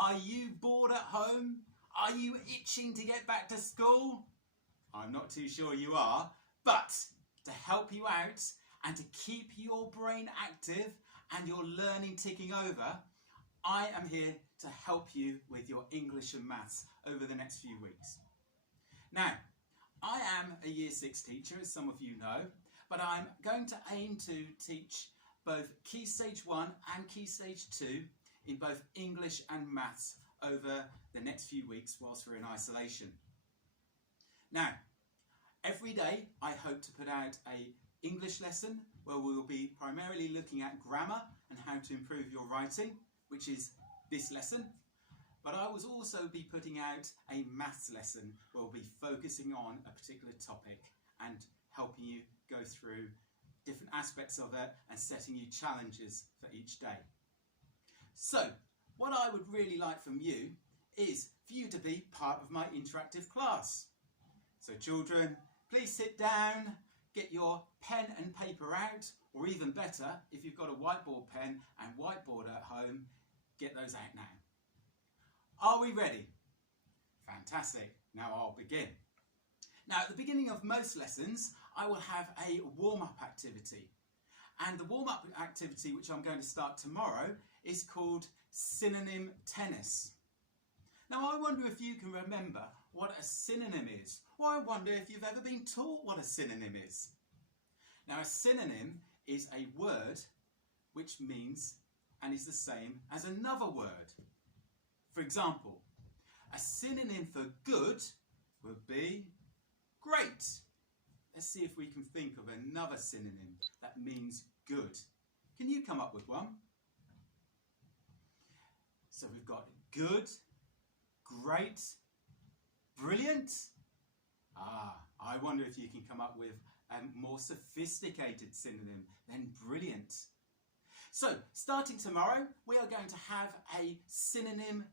Are you bored at home? Are you itching to get back to school? I'm not too sure you are, but to help you out and to keep your brain active and your learning ticking over, I am here to help you with your English and maths over the next few weeks. Now, I am a Year 6 teacher, as some of you know, but I'm going to aim to teach both Key Stage 1 and Key Stage 2 in both English and maths over the next few weeks whilst we're in isolation. Now, every day I hope to put out an English lesson where we will be primarily looking at grammar and how to improve your writing, which is this lesson. But I will also be putting out a maths lesson where we'll be focusing on a particular topic and helping you go through different aspects of it and setting you challenges for each day. So, what I would really like from you is for you to be part of my interactive class. So children, please sit down, get your pen and paper out, or even better, if you've got a whiteboard pen and whiteboard at home, get those out now. Are we ready? Fantastic. Now I'll begin. Now at the beginning of most lessons, I will have a warm-up activity. And the warm-up activity which I'm going to start tomorrow is called Synonym Tennis. Now I wonder if you can remember what a synonym is, or I wonder if you've ever been taught what a synonym is. Now a synonym is a word which means and is the same as another word. For example, a synonym for good would be great. Let's see if we can think of another synonym that means good. Can you come up with one? So we've got good, great, brilliant. I wonder if you can come up with a more sophisticated synonym than brilliant. So, starting tomorrow, we are going to have a synonym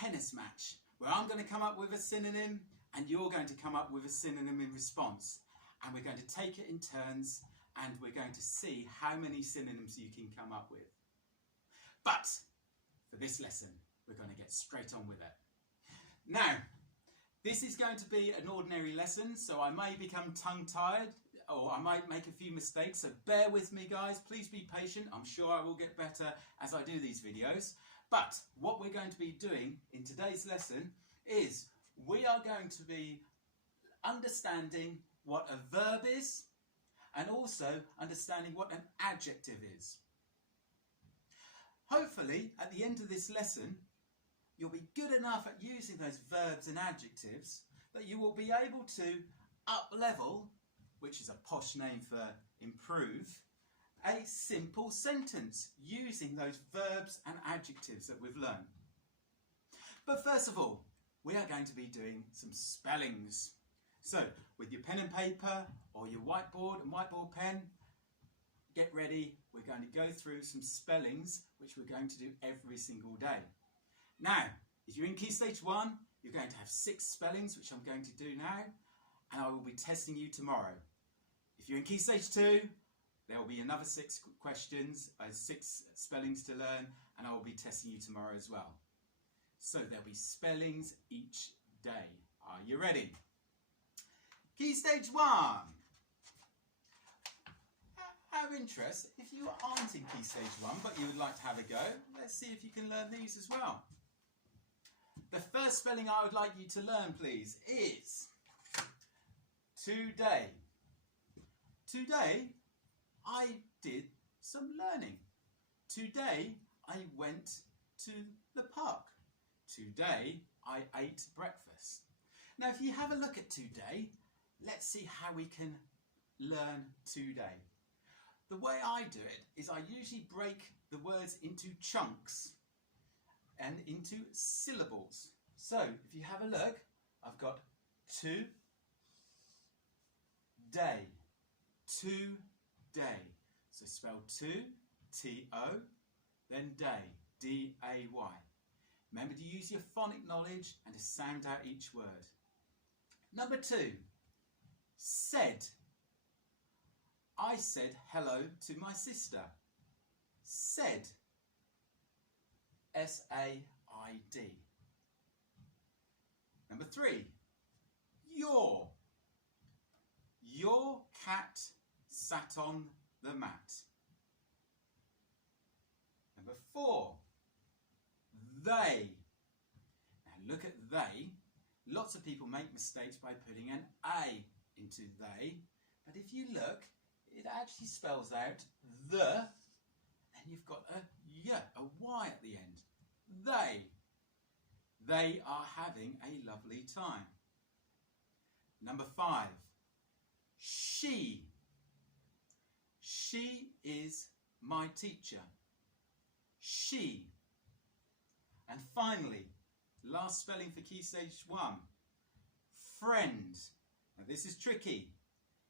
tennis match where I'm going to come up with a synonym and you're going to come up with a synonym in response. And we're going to take it in turns and we're going to see how many synonyms you can come up with. But for this lesson, we're going to get straight on with it. Now, this is going to be an ordinary lesson, so I may become tongue-tied or I might make a few mistakes, so bear with me guys, please be patient. I'm sure I will get better as I do these videos. But what we're going to be doing in today's lesson is we are going to be understanding what a verb is and also understanding what an adjective is. Hopefully, at the end of this lesson, you'll be good enough at using those verbs and adjectives that you will be able to up-level, which is a posh name for improve, a simple sentence using those verbs and adjectives that we've learned. But first of all, we are going to be doing some spellings. So, with your pen and paper or your whiteboard and whiteboard pen, get ready. We're going to go through some spellings which we're going to do every single day. Now, if you're in Key Stage 1, you're going to have 6 spellings, which I'm going to do now, and I will be testing you tomorrow. If you're in Key Stage 2, there will be another 6 questions, 6 spellings to learn, and I will be testing you tomorrow as well. So there'll be spellings each day. Are you ready? Key Stage 1. Out of interest, if you aren't in Key Stage 1 but you would like to have a go, let's see if you can learn these as well. The first spelling I would like you to learn, please, is today. Today, I did some learning. Today, I went to the park. Today, I ate breakfast. Now, if you have a look at today, let's see how we can learn today. The way I do it is I usually break the words into chunks and into syllables. So, if you have a look, I've got to, day, today. So spell to, T-O, then day, D-A-Y. Remember to use your phonic knowledge and to sound out each word. Number 2, said. I said hello to my sister. Said. S-A-I-D. ID. Number 3, your. Your cat sat on the mat. Number 4, they. Now look at they. Lots of people make mistakes by putting an A into they, but if you look, it actually spells out the, and you've got a y, a Y at the end. They. They are having a lovely time. Number 5, she. She is my teacher. She. And finally, last spelling for Key Stage 1, friend. Now this is tricky.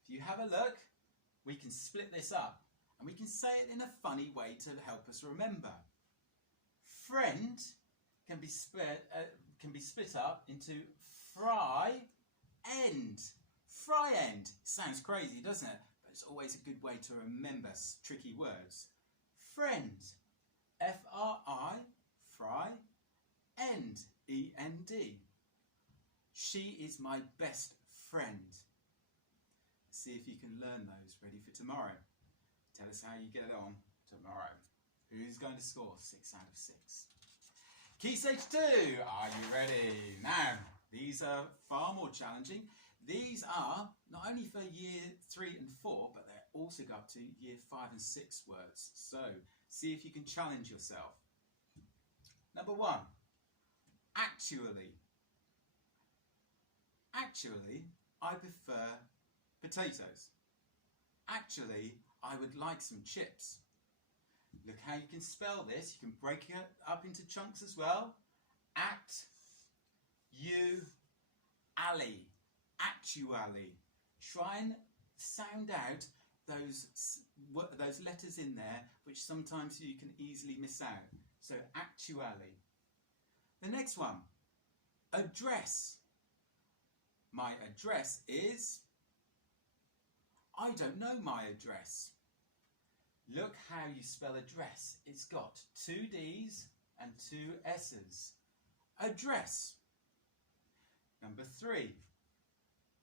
If you have a look, we can split this up and we can say it in a funny way to help us remember. Friend can be split up into fry end. Fry end. Sounds crazy, doesn't it? But it's always a good way to remember tricky words. Friend. F-R-I, fry, end, E-N-D. She is my best friend. Let's see if you can learn those. Ready for tomorrow? Tell us how you get on tomorrow. Who's going to score 6 out of 6? Key Stage 2, are you ready? Now, these are far more challenging. These are not only for year 3 and 4, but they also go up to year 5 and 6 words. So, see if you can challenge yourself. Number 1, actually. Actually, I prefer potatoes. Actually, I would like some chips. Look how you can spell this. You can break it up into chunks as well. Act, you, alley. Actually. Try and sound out those letters in there which sometimes you can easily miss out. So actually. The next one, address. My address is, I don't know my address. Look how you spell address. It's got 2 D's and 2 S's. Address. Number 3,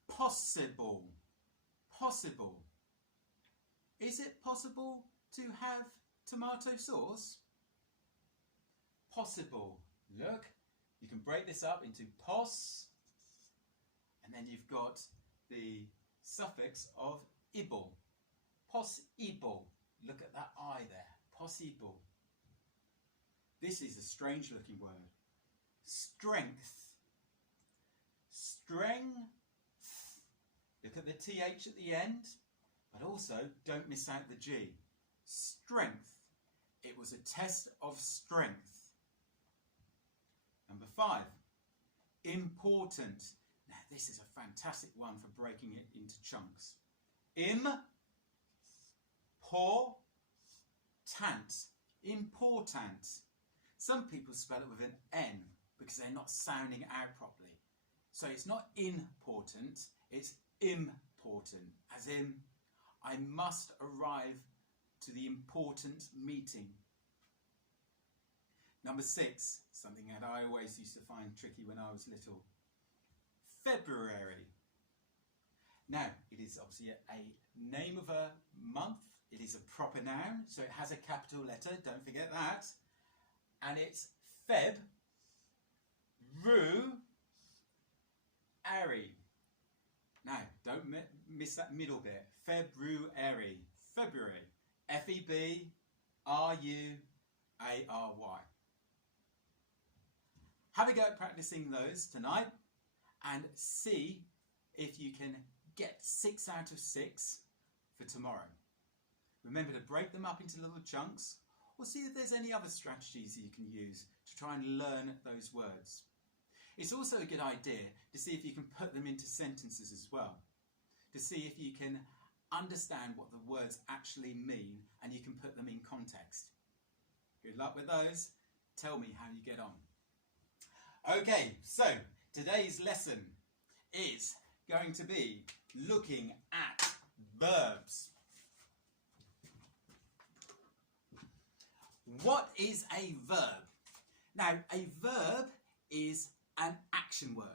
possible. Possible. Is it possible to have tomato sauce? Possible. Look, you can break this up into pos, and then you've got the suffix of ible. Possible. Look at that I there. Possible. This is a strange looking word. Strength. Strength. Look at the TH at the end, but also don't miss out the G. Strength. It was a test of strength. Number 5, important. Now this is a fantastic one for breaking it into chunks. Important. Some people spell it with an N because they're not sounding out properly. So it's not important, it's important, as in I must arrive to the important meeting. Number 6, something that I always used to find tricky when I was little. February. Now, it is obviously a name of a month. It is a proper noun, so it has a capital letter, don't forget that. And it's Feb, Ru, Ari. Now, don't miss that middle bit. February. February. F-E-B-R-U-A-R-Y. Have a go at practicing those tonight and see if you can get 6 out of 6 for tomorrow. Remember to break them up into little chunks, or see if there's any other strategies that you can use to try and learn those words. It's also a good idea to see if you can put them into sentences as well, to see if you can understand what the words actually mean and you can put them in context. Good luck with those. Tell me how you get on. Okay, so today's lesson is going to be looking at verbs. What is a verb? Now, a verb is an action word,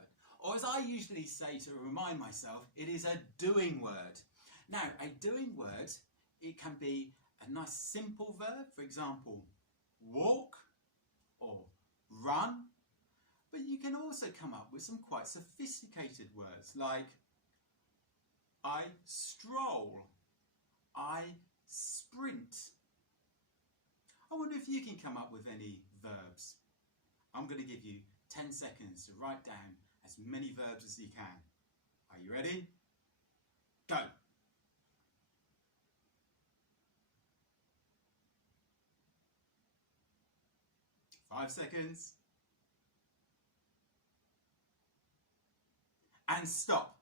or as I usually say to remind myself, it is a doing word. Now, a doing word, it can be a nice simple verb, for example, walk or run, but you can also come up with some quite sophisticated words like I stroll, I sprint. I wonder if you can come up with any verbs. I'm going to give you 10 seconds to write down as many verbs as you can. Are you ready? Go! 5 seconds. And stop.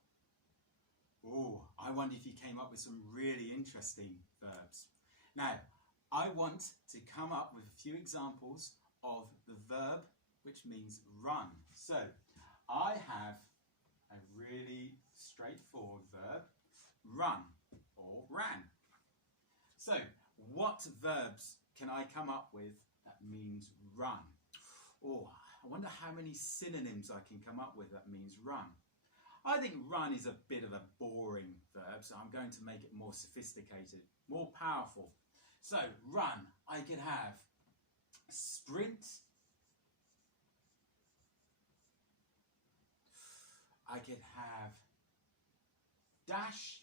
Oh, I wonder if you came up with some really interesting verbs. Now, I want to come up with a few examples of the verb which means run. So, I have a really straightforward verb, run or ran. So, what verbs can I come up with that means run? Oh, I wonder how many synonyms I can come up with that means run. I think run is a bit of a boring verb, so I'm going to make it more sophisticated, more powerful. So, run, I could have sprint, I could have dash,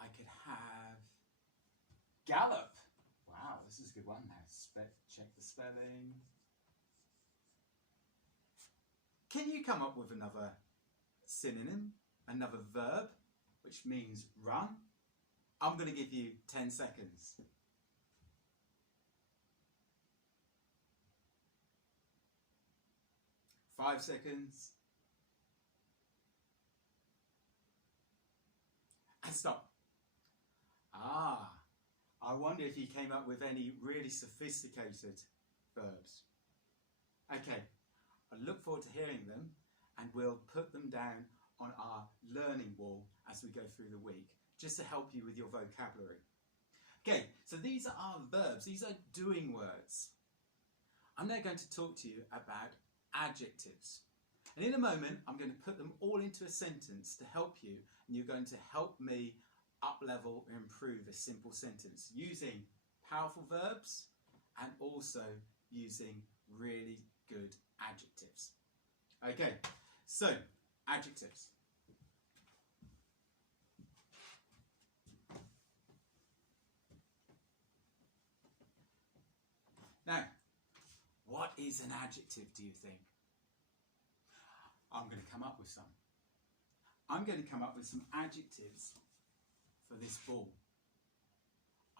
I could have gallop. Wow, this is a good one now. Check the spelling. Can you come up with another synonym, another verb, which means run? I'm going to give you 10 seconds. 5 seconds. And stop. Ah, I wonder if you came up with any really sophisticated verbs. Okay, I look forward to hearing them, and we'll put them down on our learning wall as we go through the week, just to help you with your vocabulary. Okay, so these are our verbs. These are doing words. I'm now going to talk to you about adjectives. And in a moment, I'm going to put them all into a sentence to help you, and you're going to help me up-level and improve a simple sentence using powerful verbs and also using really good adjectives. Okay, so adjectives. Now, what is an adjective, do you think? I'm going to come up with some. I'm going to come up with some adjectives for this ball.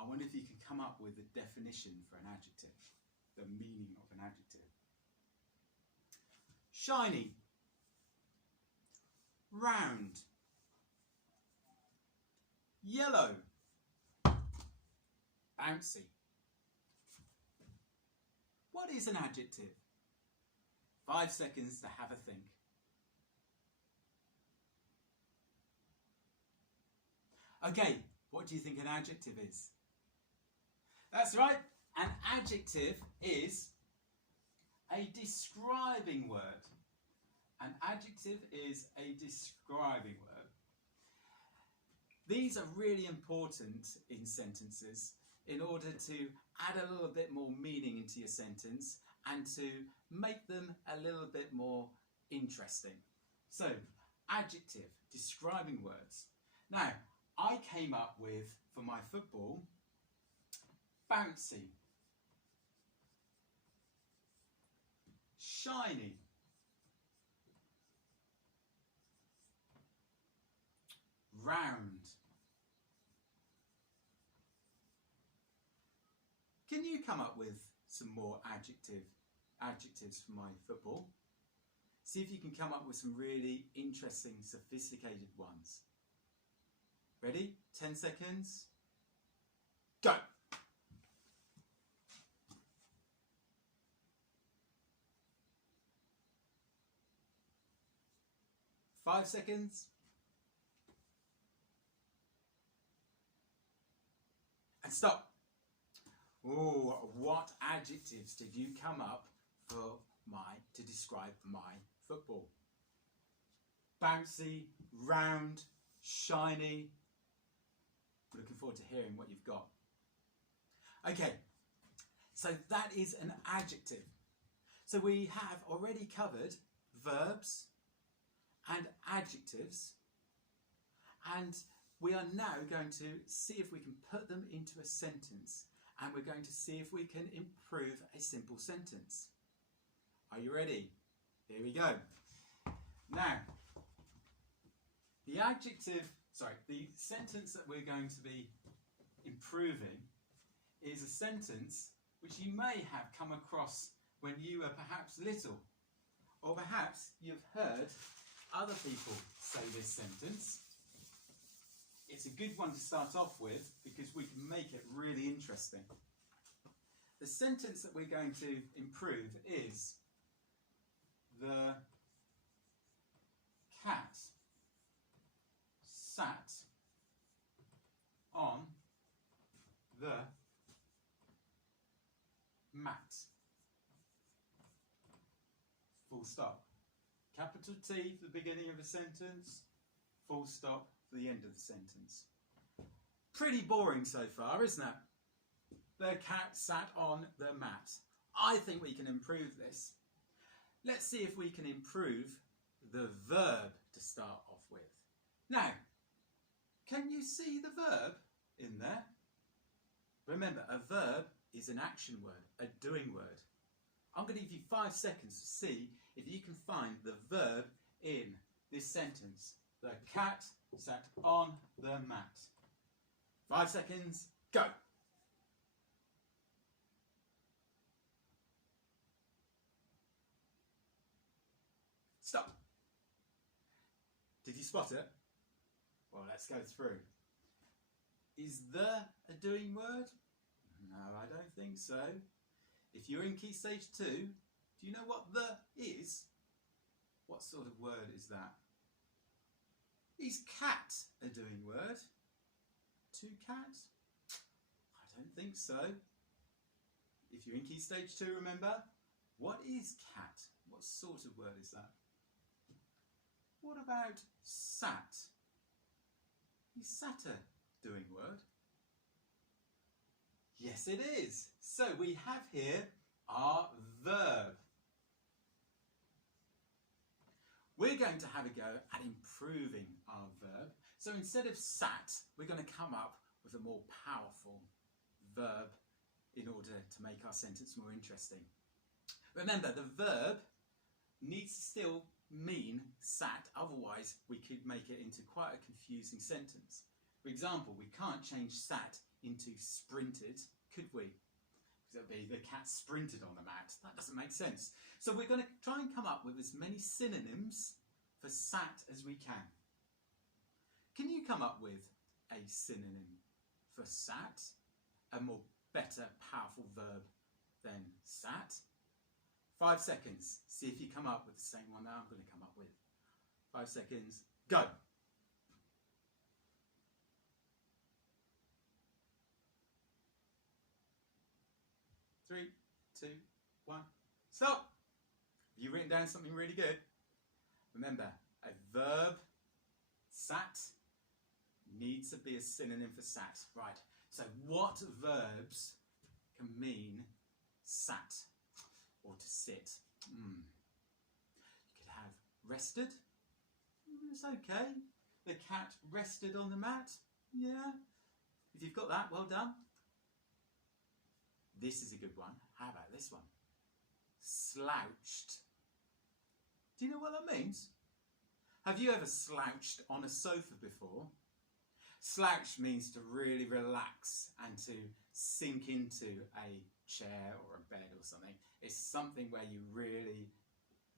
I wonder if you can come up with a definition for an adjective, the meaning of an adjective. Shiny, round, yellow, bouncy. What is an adjective? 5 seconds to have a think. Okay, what do you think an adjective is? That's right, an adjective is a describing word. An adjective is a describing word. These are really important in sentences in order to add a little bit more meaning into your sentence and to make them a little bit more interesting. So, adjective, describing words. Now, I came up with, for my football, bouncy, shiny, round. Can you come up with some more adjectives for my football? See if you can come up with some really interesting, sophisticated ones. Ready? 10 seconds. Go! 5 seconds. And stop. Oh, what adjectives did you come up to describe my football? Bouncy, round, shiny. Looking forward to hearing what you've got. Okay, so that is an adjective. So we have already covered verbs and adjectives, and we are now going to see if we can put them into a sentence, and we're going to see if we can improve a simple sentence. Are you ready? Here we go. Now, the sentence that we're going to be improving is a sentence which you may have come across when you were perhaps little, or perhaps you've heard other people say this sentence. It's a good one to start off with because we can make it really interesting. The sentence that we're going to improve is: the cat sat on the mat. Full stop. Capital T for the beginning of a sentence, full stop for the end of the sentence. Pretty boring so far, isn't it? The cat sat on the mat. I think we can improve this. Let's see if we can improve the verb to start off with. Now, can you see the verb in there? Remember, a verb is an action word, a doing word. I'm going to give you 5 seconds to see if you can find the verb in this sentence. The cat sat on the mat. 5 seconds, go. Stop. Did you spot it? Well, let's go through. Is the a doing word? No, I don't think so. If you're in Key Stage 2, do you know what the is? What sort of word is that? Is cat a doing word? To cat? I don't think so. If you're in Key Stage 2, remember, what is cat? What sort of word is that? What about sat? Is sat a doing word? Yes, it is. So we have here our verb. We're going to have a go at improving our verb. So instead of sat, we're going to come up with a more powerful verb in order to make our sentence more interesting. Remember, the verb needs to still mean sat, otherwise we could make it into quite a confusing sentence. For example, we can't change sat into sprinted, could we? Because it would be the cat sprinted on the mat. That doesn't make sense. So we're going to try and come up with as many synonyms for sat as we can. Can you come up with a synonym for sat? A more better, powerful verb than sat? 5 seconds. See if you come up with the same one that I'm going to come up with. 5 seconds. Go. Three, two, one. Stop. Have you written down something really good? Remember, a verb, sat, needs to be a synonym for sat. Right. So what verbs can mean sat or to sit? You could have rested. It's okay. The cat rested on the mat. Yeah. If you've got that, well done. This is a good one. How about this one? Slouched. Do you know what that means? Have you ever slouched on a sofa before? Slouch means to really relax and to sink into a chair or a bed or something. It's something where you really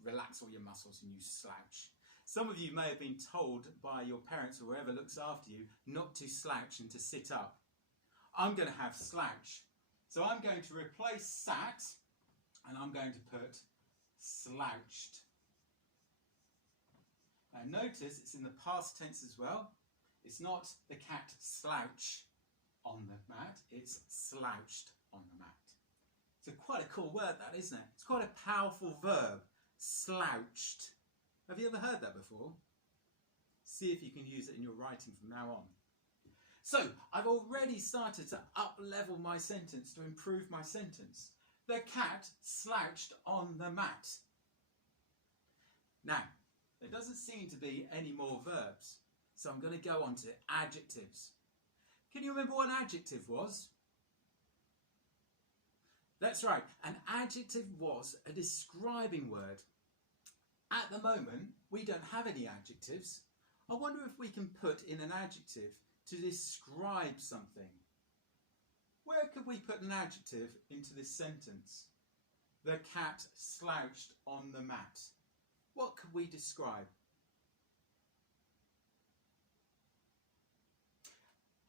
relax all your muscles and you slouch. Some of you may have been told by your parents or whoever looks after you not to slouch and to sit up. I'm going to have slouch. So I'm going to replace sat and I'm going to put slouched. Now notice it's in the past tense as well. It's not the cat slouch on the mat, it's slouched on the mat. So quite a cool word that, isn't it? It's quite a powerful verb, slouched. Have you ever heard that before? See if you can use it in your writing from now on. So I've already started to up-level my sentence to improve my sentence. The cat slouched on the mat. Now, there doesn't seem to be any more verbs, so I'm going to go on to adjectives. Can you remember what an adjective was? That's right, an adjective was a describing word. At the moment, we don't have any adjectives. I wonder if we can put in an adjective to describe something. Where could we put an adjective into this sentence? The cat slouched on the mat. What could we describe?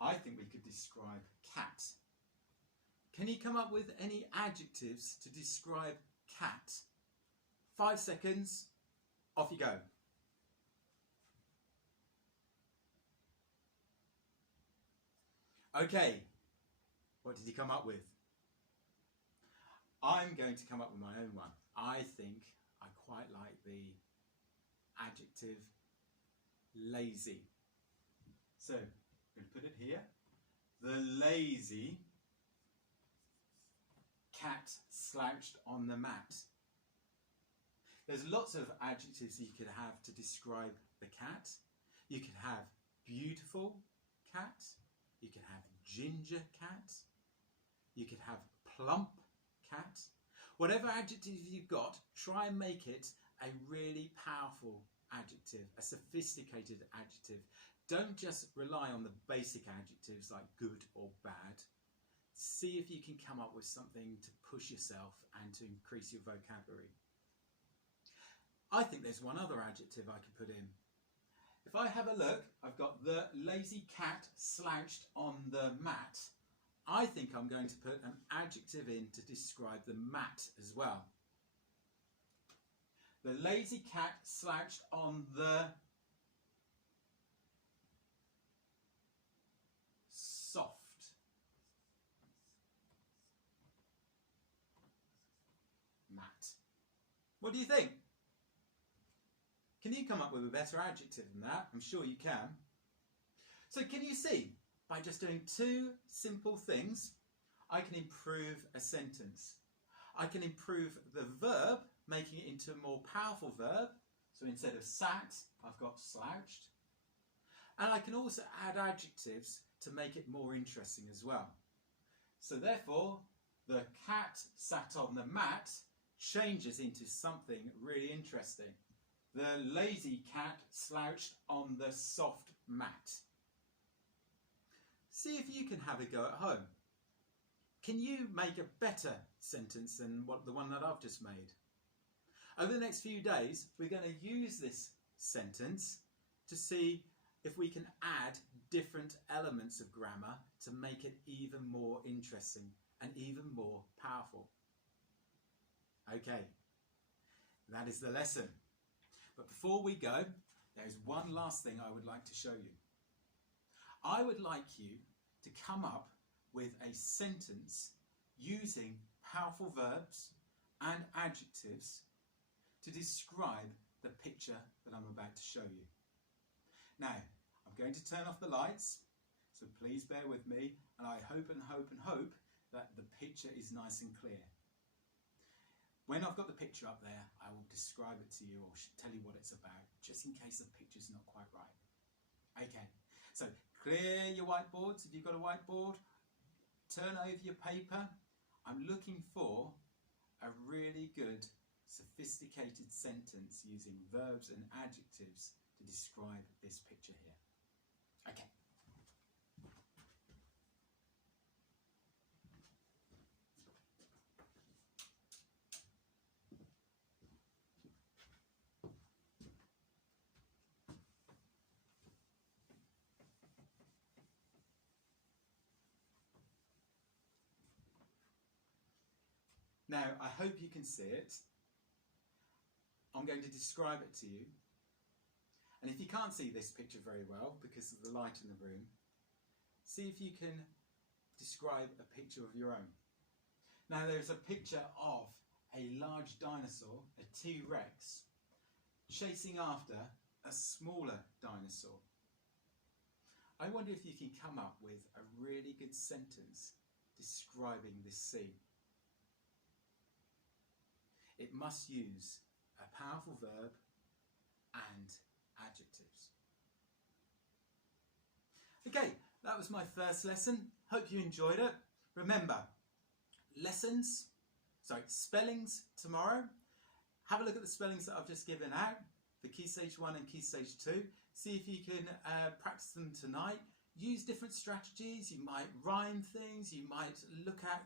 I think we could describe cat. Can you come up with any adjectives to describe cat? 5 seconds, off you go. Okay, what did you come up with? I'm going to come up with my own one. I think I quite like the adjective lazy. So, I'm going to put it here. The lazy cat slouched on the mat. There's lots of adjectives you could have to describe the cat. You could have beautiful cat. You could have ginger cat. You could have plump cat. Whatever adjective you've got, try and make it a really powerful adjective, a sophisticated adjective. Don't just rely on the basic adjectives like good or bad. See if you can come up with something to push yourself and to increase your vocabulary. I think there's one other adjective I could put in. If I have a look, I've got the lazy cat slouched on the mat. I think I'm going to put an adjective in to describe the mat as well. The lazy cat slouched on the soft mat. What do you think? Can you come up with a better adjective than that? I'm sure you can. So can you see, by just doing 2 simple things, I can improve a sentence. I can improve the verb, making it into a more powerful verb. So instead of sat, I've got slouched. And I can also add adjectives to make it more interesting as well. So therefore, the cat sat on the mat changes into something really interesting. The lazy cat slouched on the soft mat. See if you can have a go at home. Can you make a better sentence than the one that I've just made? Over the next few days, we're going to use this sentence to see if we can add different elements of grammar to make it even more interesting and even more powerful. Okay, that is the lesson. But before we go, there is one last thing I would like to show you. I would like you to come up with a sentence using powerful verbs and adjectives to describe the picture that I'm about to show you. Now, I'm going to turn off the lights, so please bear with me, and I hope and hope and hope that the picture is nice and clear. When I've got the picture up there, I will describe it to you or tell you what it's about, just in case the picture's not quite right. Okay, so clear your whiteboards if you've got a whiteboard. Turn over your paper. I'm looking for a really good, sophisticated sentence using verbs and adjectives to describe this picture here. Okay. Now, I hope you can see it. I'm going to describe it to you. And if you can't see this picture very well because of the light in the room, see if you can describe a picture of your own. Now there's a picture of a large dinosaur, a T-Rex, chasing after a smaller dinosaur. I wonder if you can come up with a really good sentence describing this scene. It must use a powerful verb and adjectives. Okay, that was my first lesson. Hope you enjoyed it. Remember, spellings tomorrow. Have a look at the spellings that I've just given out for Key Stage 1 and Key Stage 2. See if you can practice them tonight. Use different strategies. You might rhyme things. You might look at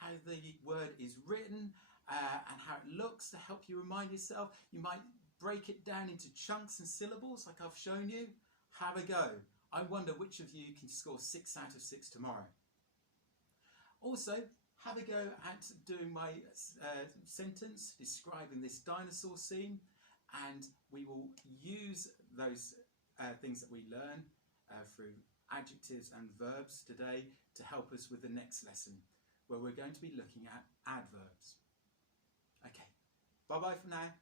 how the word is written and how it looks to help you remind yourself. You might break it down into chunks and syllables like I've shown you. Have a go. I wonder which of you can score 6 out of 6 tomorrow. Also, have a go at doing my sentence describing this dinosaur scene, and we will use those things that we learn through adjectives and verbs today to help us with the next lesson, where we're going to be looking at adverbs. Okay, bye-bye for now.